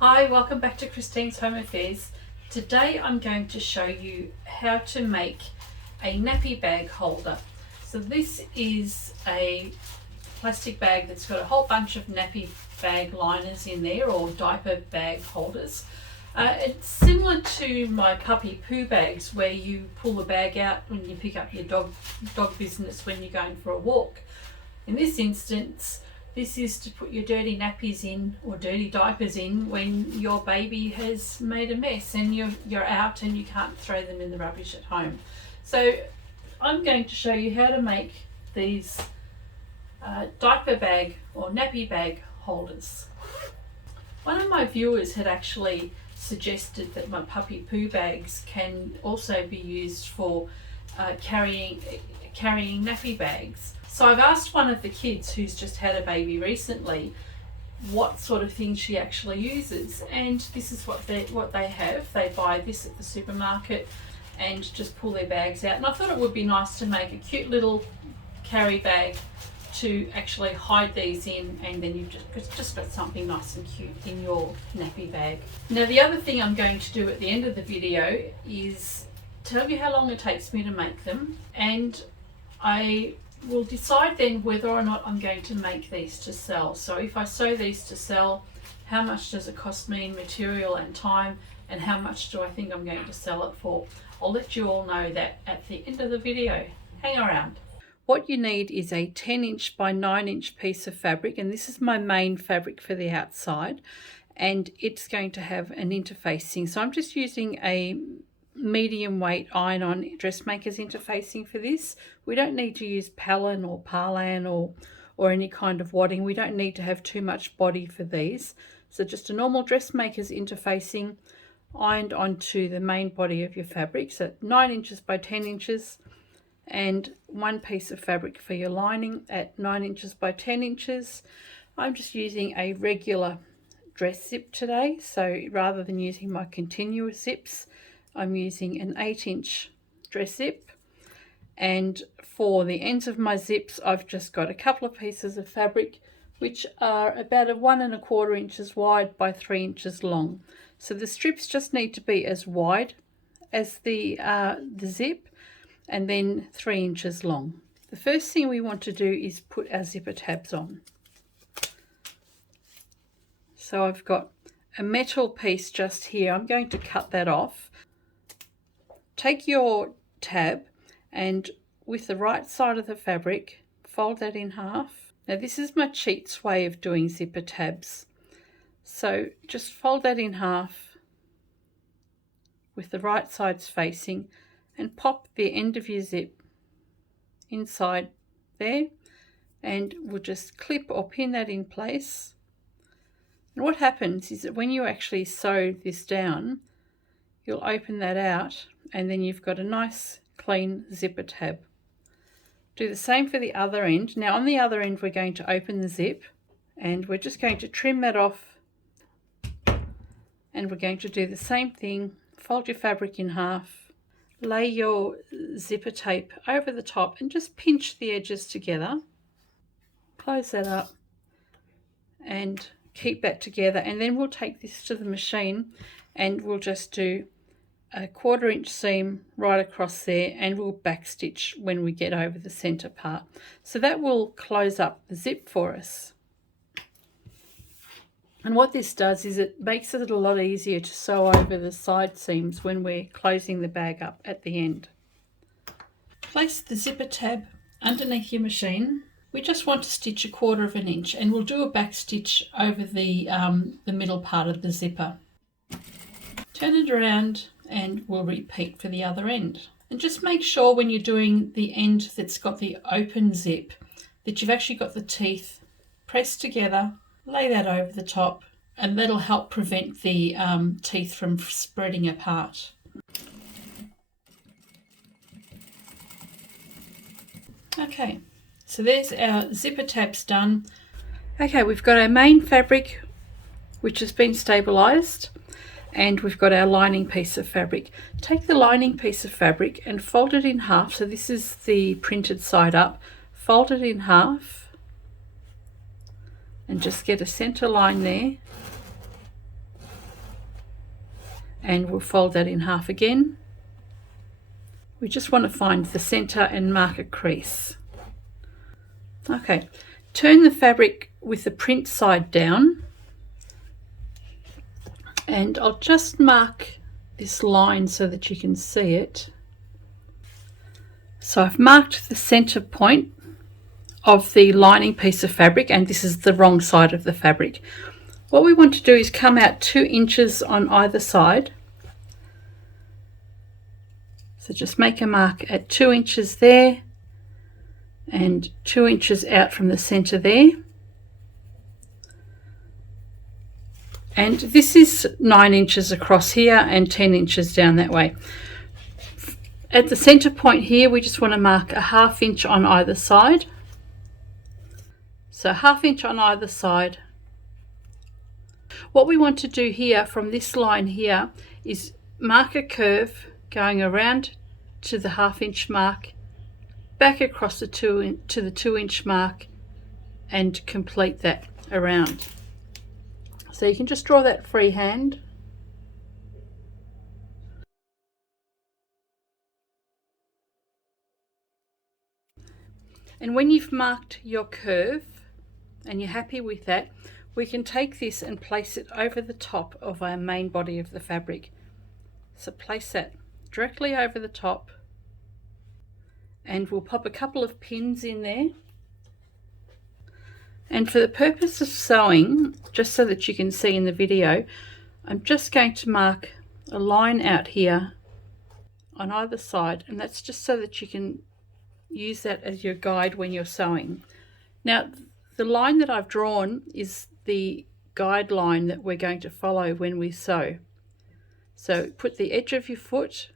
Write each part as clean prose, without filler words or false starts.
Hi, welcome back to Christine's Home Affairs. Today I'm going to show you how to make a nappy bag holder. So this is a plastic bag that's got a whole bunch of nappy bag liners in there, or diaper bag holders. It's similar to my puppy poo bags, where you pull the bag out when you pick up your dog business when you're going for a walk. In this instance, this is to put your dirty nappies in, or dirty diapers in, when your baby has made a mess and you're out and you can't throw them in the rubbish at home. So I'm going to show you how to make these diaper bag or nappy bag holders. One of my viewers had actually suggested that my puppy poo bags can also be used for carrying nappy bags. So I've asked one of the kids who's just had a baby recently what sort of things she actually uses, and this is what they have. They buy this at the supermarket and just pull their bags out. And I thought it would be nice to make a cute little carry bag to actually hide these in, and then you've just got something nice and cute in your nappy bag. Now the other thing I'm going to do at the end of the video is tell you how long it takes me to make them, and I will decide then whether or not I'm going to make these to sell. So if I sew these to sell, how much does it cost me in material and time, and how much do I think I'm going to sell it for? I'll let you all know that at the end of the video. Hang around. What you need is a 10" by 9" piece of fabric, and this is my main fabric for the outside, and it's going to have an interfacing. So I'm just using a medium weight iron-on dressmaker's interfacing for this. We don't need to use Pallan or Parlan or any kind of wadding. We don't need to have too much body for these. So just a normal dressmaker's interfacing ironed onto the main body of your fabric. So 9" by 10", and one piece of fabric for your lining at 9" by 10". I'm just using a regular dress zip today, so rather than using my continuous zips, I'm using an 8" dress zip, and for the ends of my zips I've just got a couple of pieces of fabric which are about 1 1/4 inches wide by 3 inches long. So the strips just need to be as wide as the zip, and then 3 inches long. The first thing we want to do is put our zipper tabs on. So I've got a metal piece just here. I'm going to cut that off. Take your tab and with the right side of the fabric, fold that in half. Now this is my cheats way of doing zipper tabs. So just fold that in half with the right sides facing, and pop the end of your zip inside there, and we'll just clip or pin that in place. And what happens is that when you actually sew this down, you'll open that out, and then you've got a nice clean zipper tab. Do the same for the other end. Now on the other end we're going to open the zip, and we're just going to trim that off, and we're going to do the same thing. Fold your fabric in half, lay your zipper tape over the top, and just pinch the edges together. Close that up and keep that together, and then we'll take this to the machine and we'll just do a 1/4 inch seam right across there, and we'll backstitch when we get over the center part. So that will close up the zip for us. And what this does is it makes it a lot easier to sew over the side seams when we're closing the bag up at the end. Place the zipper tab underneath your machine. We just want to stitch a 1/4 inch, and we'll do a back stitch over the middle part of the zipper. Turn it around and we'll repeat for the other end. And just make sure when you're doing the end that's got the open zip that you've actually got the teeth pressed together. Lay that over the top, and that'll help prevent the teeth from spreading apart. Okay, so there's our zipper tabs done. Okay, we've got our main fabric which has been stabilized, and we've got our lining piece of fabric. Take the lining piece of fabric and fold it in half. So this is the printed side up. Fold it in half and just get a center line there, and we'll fold that in half again. We just want to find the center and mark a crease. Okay, turn the fabric with the print side down, and I'll just mark this line so that you can see it. So I've marked the center point of the lining piece of fabric, and this is the wrong side of the fabric. What we want to do is come out 2 inches on either side. So just make a mark at 2 inches there and 2 inches out from the center there. And this is 9 inches across here and 10 inches down that way. At the center point here, we just want to mark a 1/2 inch on either side. So 1/2 inch on either side. What we want to do here from this line here is mark a curve going around to the 1/2 inch mark, back across to the 2 inch mark, and complete that around. So you can just draw that freehand. And when you've marked your curve and you're happy with that, we can take this and place it over the top of our main body of the fabric. So place that directly over the top, and we'll pop a couple of pins in there. And for the purpose of sewing, just so that you can see in the video, I'm just going to mark a line out here on either side, and that's just so that you can use that as your guide when you're sewing. Now, the line that I've drawn is the guideline that we're going to follow when we sew. So put the edge of your foot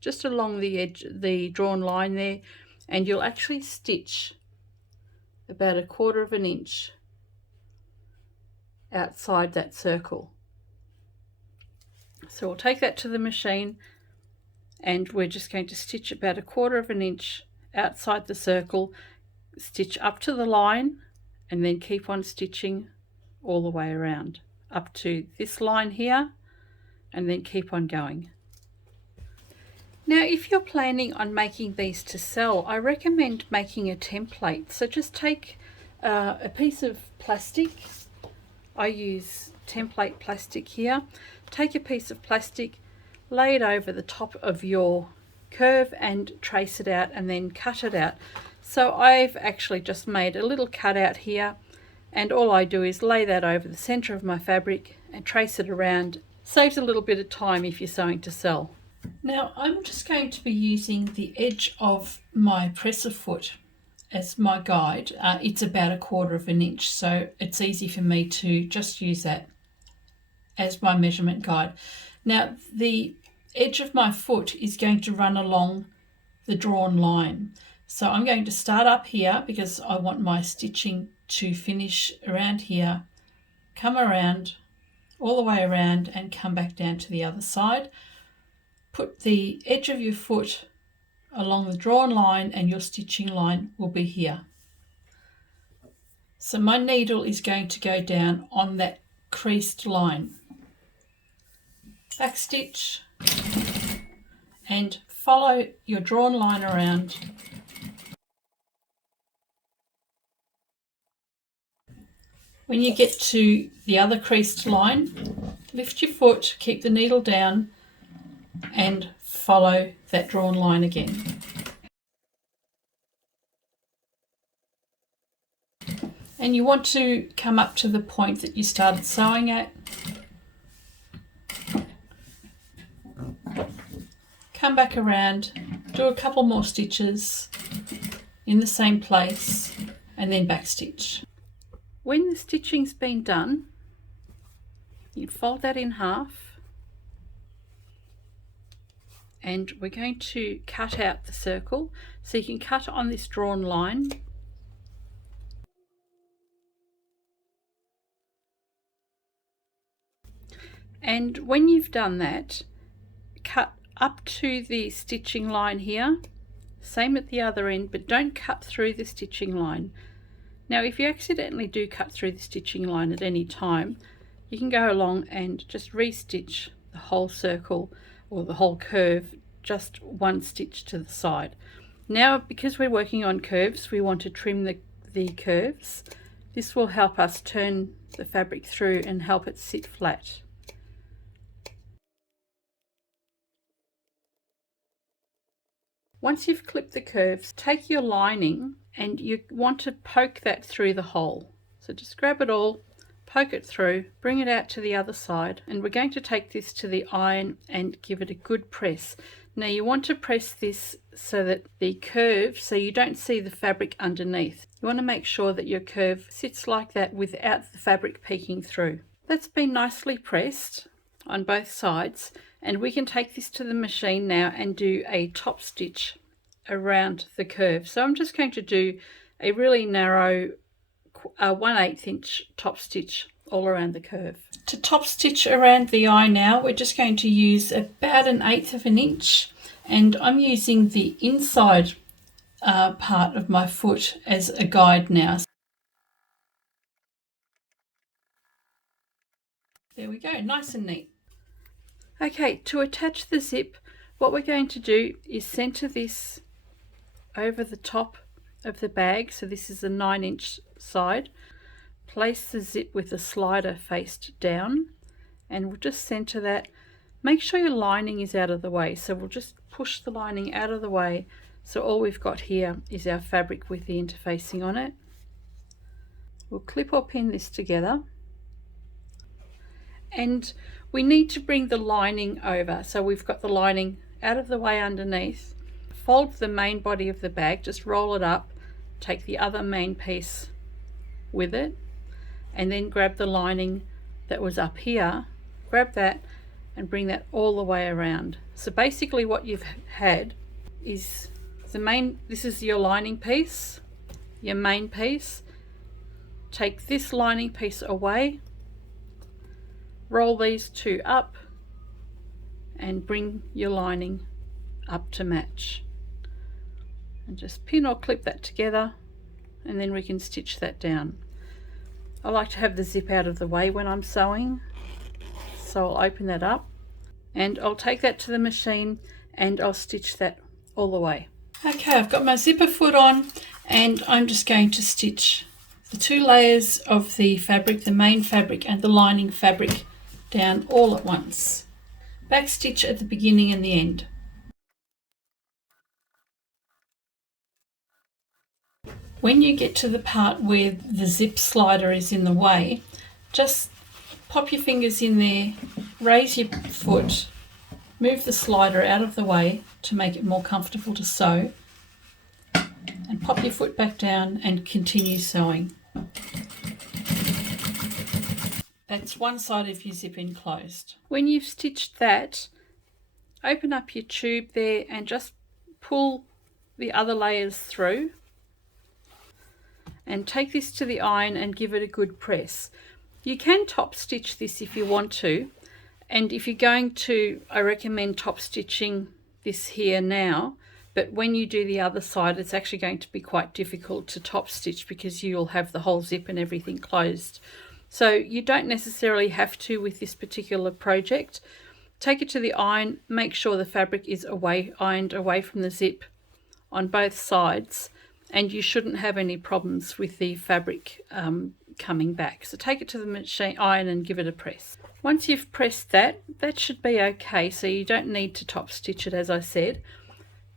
just along the edge, the drawn line there, and you'll actually stitch about 1/4 of an inch outside that circle. So we'll take that to the machine, and we're just going to stitch about 1/4 of an inch outside the circle, stitch up to the line, and then keep on stitching all the way around up to this line here, and then keep on going. Now, if you're planning on making these to sell, I recommend making a template. So just take a piece of plastic. I use template plastic here. Take a piece of plastic, lay it over the top of your curve and trace it out, and then cut it out. So I've actually just made a little cutout here, and all I do is lay that over the center of my fabric and trace it around. Saves a little bit of time if you're sewing to sell. Now I'm just going to be using the edge of my presser foot as my guide. It's about 1/4 of an inch, so it's easy for me to just use that as my measurement guide. Now the edge of my foot is going to run along the drawn line. So I'm going to start up here because I want my stitching to finish around here, come around all the way around and come back down to the other side. Put the edge of your foot along the drawn line, and your stitching line will be here. So my needle is going to go down on that creased line. Back stitch and follow your drawn line around. When you get to the other creased line, lift your foot, keep the needle down, and follow that drawn line again. And you want to come up to the point that you started sewing at. Come back around, do a couple more stitches in the same place, and then back stitch. When the stitching's been done, you fold that in half, and we're going to cut out the circle. So you can cut on this drawn line. And when you've done that, cut up to the stitching line here, same at the other end, but don't cut through the stitching line. Now if you accidentally do cut through the stitching line at any time, you can go along and just re-stitch the whole circle or the whole curve just one stitch to the side. Now, because we're working on curves, we want to trim the curves. This will help us turn the fabric through and help it sit flat. Once you've clipped the curves, take your lining and you want to poke that through the hole. So just grab it all, poke it through, bring it out to the other side, and we're going to take this to the iron and give it a good press. Now you want to press this so that the curve, so you don't see the fabric underneath. You want to make sure that your curve sits like that without the fabric peeking through. That's been nicely pressed on both sides, and we can take this to the machine now and do a top stitch around the curve. So I'm just going to do a really narrow 1/8 inch top stitch all around the curve. To top stitch around the eye now, we're just going to use about 1/8 of an inch, and I'm using the inside part of my foot as a guide now. There we go, nice and neat. Okay, to attach the zip, what we're going to do is center this over the top of the bag. So this is a 9-inch side. Place the zip with the slider faced down, and we'll just center that. Make sure your lining is out of the way. So we'll just push the lining out of the way. So all we've got here is our fabric with the interfacing on it. We'll clip or pin this together. And we need to bring the lining over. So we've got the lining out of the way underneath. Fold the main body of the bag, just roll it up, take the other main piece with it, and then grab the lining that was up here, grab that and bring that all the way around. So basically what you've had is this is your lining piece, your main piece. Take this lining piece away, roll these two up and bring your lining up to match, and just pin or clip that together, and then we can stitch that down. I like to have the zip out of the way when I'm sewing, so I'll open that up and I'll take that to the machine and I'll stitch that all the way. Okay, I've got my zipper foot on and I'm just going to stitch the 2 layers of the fabric, the main fabric and the lining fabric, down all at once. Back stitch at the beginning and the end. When you get to the part where the zip slider is in the way, just pop your fingers in there, raise your foot, move the slider out of the way to make it more comfortable to sew, and pop your foot back down and continue sewing. That's one side of your zip enclosed. When you've stitched that, open up your tube there and just pull the other layers through, and take this to the iron and give it a good press. You can top stitch this if you want to, and if you're going to, I recommend top stitching this here now, but when you do the other side it's actually going to be quite difficult to top stitch because you'll have the whole zip and everything closed. So you don't necessarily have to with this particular project. Take it to the iron, make sure the fabric is ironed away from the zip on both sides, and you shouldn't have any problems with the fabric coming back. So take it to the machine iron and give it a press. Once you've pressed that, that should be okay, so you don't need to top stitch it as I said.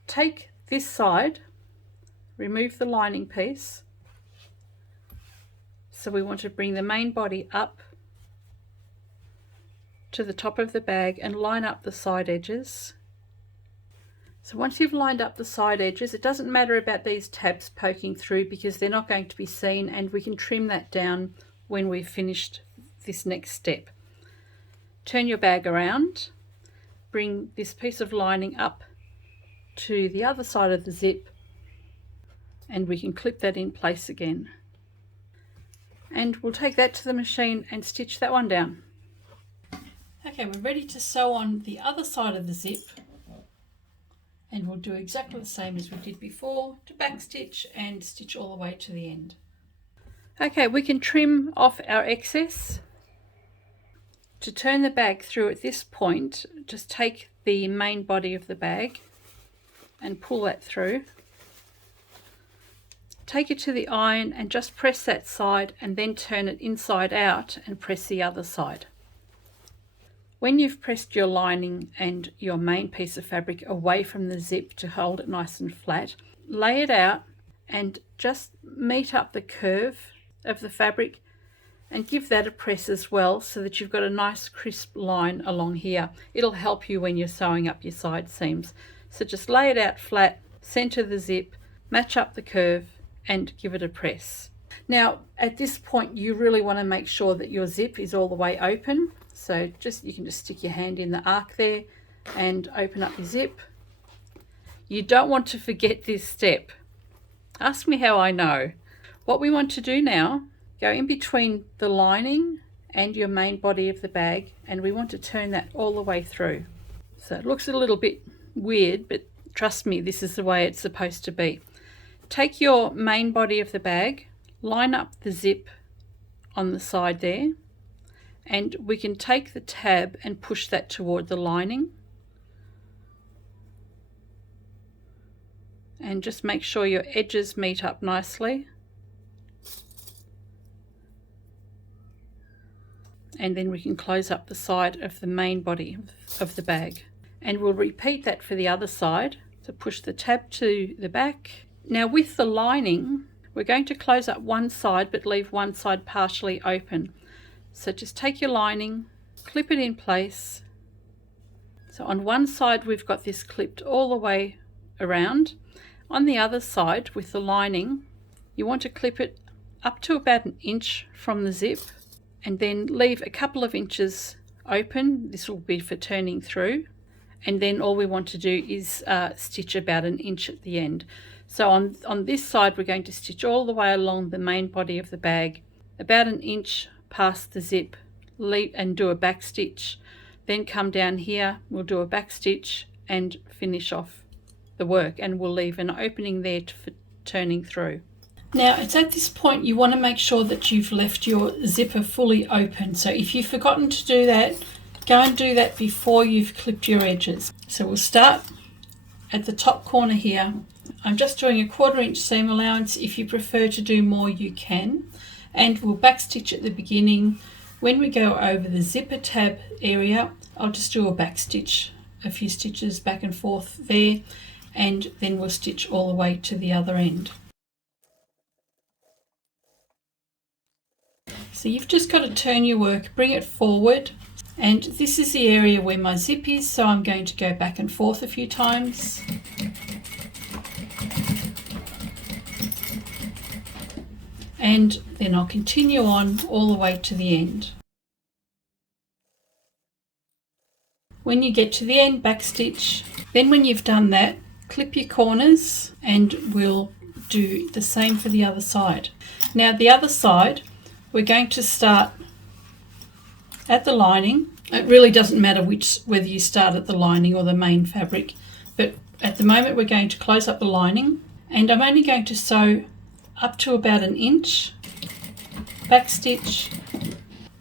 Take this side, remove the lining piece. So we want to bring the main body up to the top of the bag and line up the side edges. So once you've lined up the side edges, it doesn't matter about these tabs poking through because they're not going to be seen, and we can trim that down when we've finished this next step. Turn your bag around, bring this piece of lining up to the other side of the zip, and we can clip that in place again. And we'll take that to the machine and stitch that one down. Okay, we're ready to sew on the other side of the zip, and we'll do exactly the same as we did before, to back stitch and stitch all the way to the end. Okay, we can trim off our excess. To turn the bag through at this point, just take the main body of the bag and pull that through. Take it to the iron and just press that side and then turn it inside out and press the other side. When you've pressed your lining and your main piece of fabric away from the zip to hold it nice and flat, lay it out and just meet up the curve of the fabric and give that a press as well, so that you've got a nice crisp line along here. It'll help you when you're sewing up your side seams. So just lay it out flat, center the zip, match up the curve and give it a press. Now at this point you really want to make sure that your zip is all the way open. So you can just stick your hand in the arc there and open up your zip. You don't want to forget this step. Ask me how I know. What we want to do now, go in between the lining and your main body of the bag, and we want to turn that all the way through. So it looks a little bit weird, but trust me, this is the way it's supposed to be. Take your main body of the bag, line up the zip on the side there, and we can take the tab and push that toward the lining. And just make sure your edges meet up nicely. And then we can close up the side of the main body of the bag. And we'll repeat that for the other side. So push the tab to the back. Now with the lining, we're going to close up one side but leave one side partially open. So just take your lining, clip it in place. So on one side we've got this clipped all the way around. On the other side with the lining, you want to clip it up to about 1 inch from the zip and then leave a couple of inches open. This will be for turning through. And then all we want to do is stitch about 1 inch at the end. So on this side we're going to stitch all the way along the main body of the bag, about 1 inch past the zip, and do a back stitch. Then come down here, we'll do a back stitch and finish off the work, and we'll leave an opening there for turning through. Now it's at this point you want to make sure that you've left your zipper fully open. So if you've forgotten to do that, go and do that before you've clipped your edges. So we'll start at the top corner here. I'm just doing a 1/4 inch seam allowance. If you prefer to do more, you can. And we'll back stitch at the beginning. When we go over the zipper tab area, I'll just do a back stitch, a few stitches back and forth there, and then we'll stitch all the way to the other end. So you've just got to turn your work, bring it forward, and this is the area where my zip is, so I'm going to go back and forth a few times. And then I'll continue on all the way to the end. When you get to the end, back stitch. Then when you've done that, clip your corners, and we'll do the same for the other side. Now the other side, we're going to start at the lining. It really doesn't matter whether you start at the lining or the main fabric, but at the moment we're going to close up the lining, and I'm only going to sew up to about 1 inch, back stitch.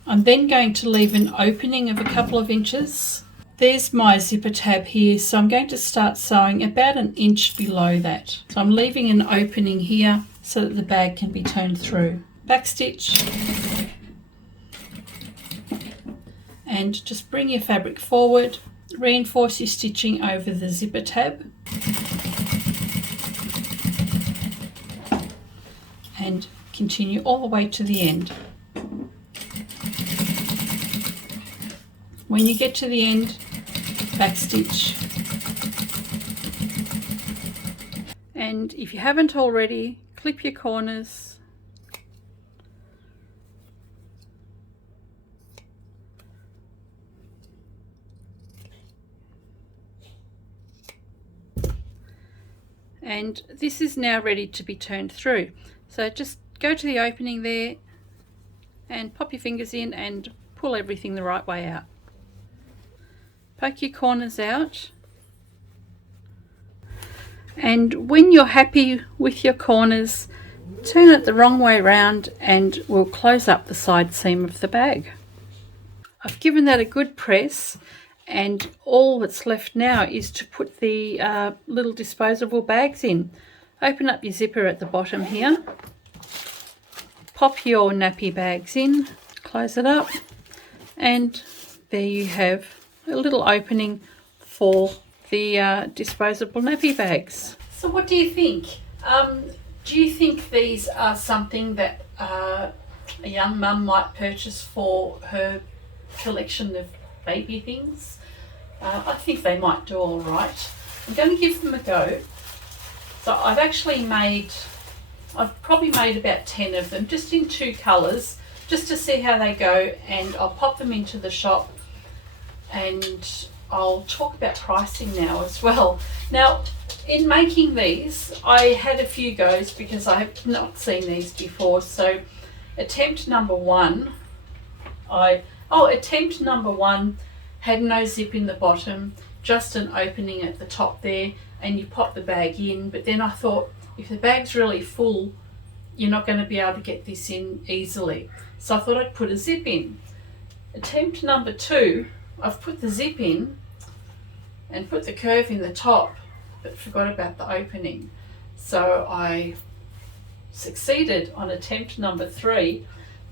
I'm then going to leave an opening of a couple of inches. There's my zipper tab here, so I'm going to start sewing about 1 inch below that. So I'm leaving an opening here so that the bag can be turned through. Back stitch, and just bring your fabric forward, reinforce your stitching over the zipper tab, and continue all the way to the end. When you get to the end, back stitch. And if you haven't already, clip your corners. And this is now ready to be turned through. So just go to the opening there and pop your fingers in and pull everything the right way out. Poke your corners out, and when you're happy with your corners, turn it the wrong way around and we'll close up the side seam of the bag. I've given that a good press, and all that's left now is to put the little disposable bags in. Open up your zipper at the bottom here, pop your nappy bags in, close it up, and there you have a little opening for the disposable nappy bags. So what do you think? Do you think these are something that a young mum might purchase for her collection of baby things? I think they might do all right. I'm going to give them a go. So I've probably made about 10 of them, just in 2 colours, just to see how they go, and I'll pop them into the shop, and I'll talk about pricing now as well. Now, in making these, I had a few goes because I have not seen these before. So attempt number one had no zip in the bottom, just an opening at the top there, and you pop the bag in. But then I thought, if the bag's really full, you're not going to be able to get this in easily. So I thought I'd put a zip in. Attempt number 2, I've put the zip in and put the curve in the top, but forgot about the opening. So I succeeded on attempt number 3,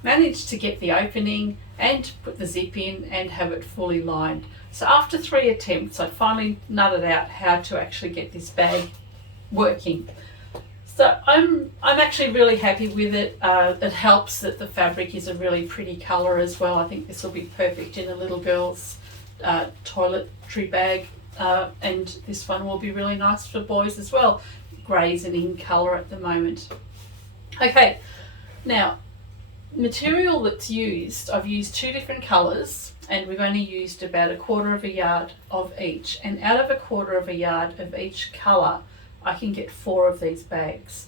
managed to get the opening and put the zip in and have it fully lined. So after 3 attempts, I finally nutted out how to actually get this bag working. So I'm actually really happy with it. It helps that the fabric is a really pretty colour as well. I think this will be perfect in a little girl's toiletry bag, and this one will be really nice for boys as well. Grey's an in colour at the moment. Okay, now material that's used, I've used 2 different colours, and we've only used about 1/4 yard of each, and out of 1/4 yard of each colour I can get 4 of these bags.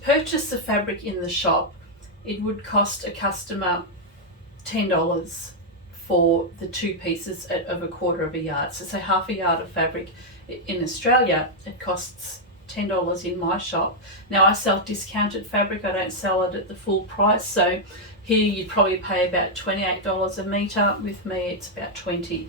Purchase the fabric in the shop, it would cost a customer $10 for the 2 pieces of 1/4 yard. So say 1/2 yard of fabric. In Australia it costs $10 in my shop. Now I sell discounted fabric, I don't sell it at the full price, so here you'd probably pay about $28 a metre. With me it's about $20.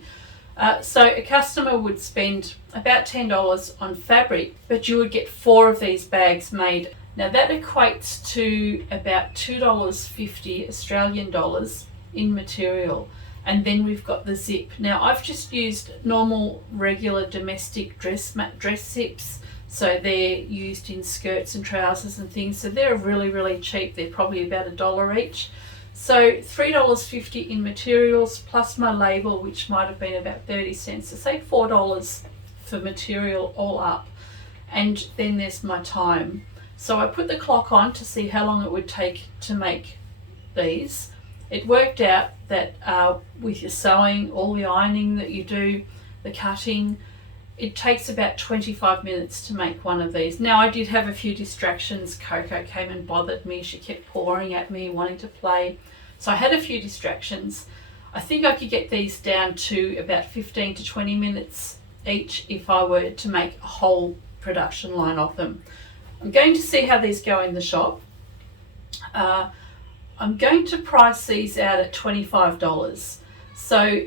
So a customer would spend about $10 on fabric, but you would get 4 of these bags made. Now that equates to about $2.50 Australian dollars in material. And then we've got the zip. Now I've just used normal regular domestic dress zips. So they're used in skirts and trousers and things. So they're really, really cheap. They're probably about $1 each. So $3.50 in materials plus my label, which might have been about 30 cents. So say $4 for material all up. And then there's my time. So I put the clock on to see how long it would take to make these. It worked out that with your sewing, all the ironing that you do, the cutting, it takes about 25 minutes to make one of these. Now I did have a few distractions. Coco came and bothered me. She kept pawing at me, wanting to play. So I had a few distractions. I think I could get these down to about 15 to 20 minutes each if I were to make a whole production line of them. I'm going to see how these go in the shop. I'm going to price these out at $25. So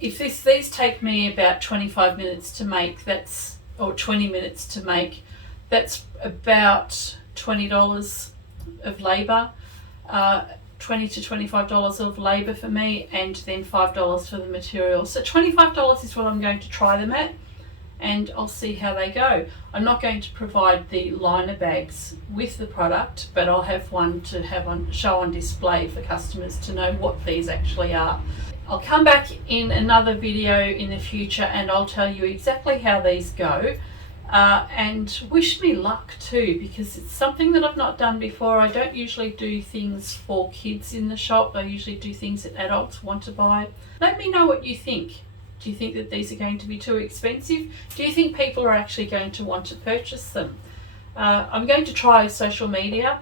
if these take me about 25 minutes to make, or 20 minutes to make, that's about $20 of labour, $20 to $25 of labour for me, and then $5 for the material. So $25 is what I'm going to try them at, and I'll see how they go. I'm not going to provide the liner bags with the product, but I'll have one to show on display for customers to know what these actually are. I'll come back in another video in the future and I'll tell you exactly how these go, and wish me luck too, because it's something that I've not done before. I don't usually do things for kids in the shop. I usually do things that adults want to buy. Let me know what you think. Do you think that these are going to be too expensive? Do you think people are actually going to want to purchase them? I'm going to try social media,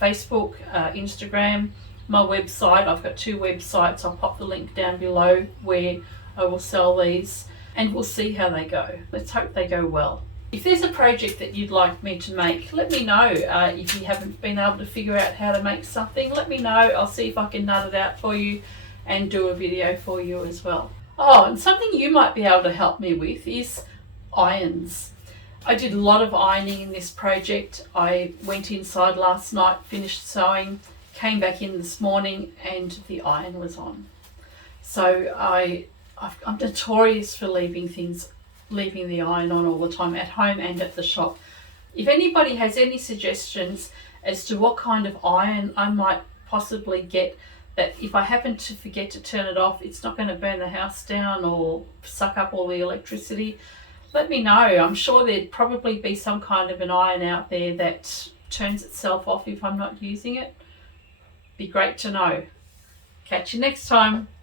Facebook, Instagram, my website. I've got 2 websites. I'll pop the link down below where I will sell these, and we'll see how they go. Let's hope they go well. If there's a project that you'd like me to make, let me know. If you haven't been able to figure out how to make something, let me know. I'll see if I can nut it out for you, and do a video for you as well. Oh, and something you might be able to help me with is irons. I did a lot of ironing in this project. I went inside last night, finished sewing, came back in this morning and the iron was on. So I'm notorious for leaving the iron on all the time, at home and at the shop. If anybody has any suggestions as to what kind of iron I might possibly get, that if I happen to forget to turn it off, it's not going to burn the house down or suck up all the electricity, let me know. I'm sure there'd probably be some kind of an iron out there that turns itself off if I'm not using it. Be great to know. Catch you next time.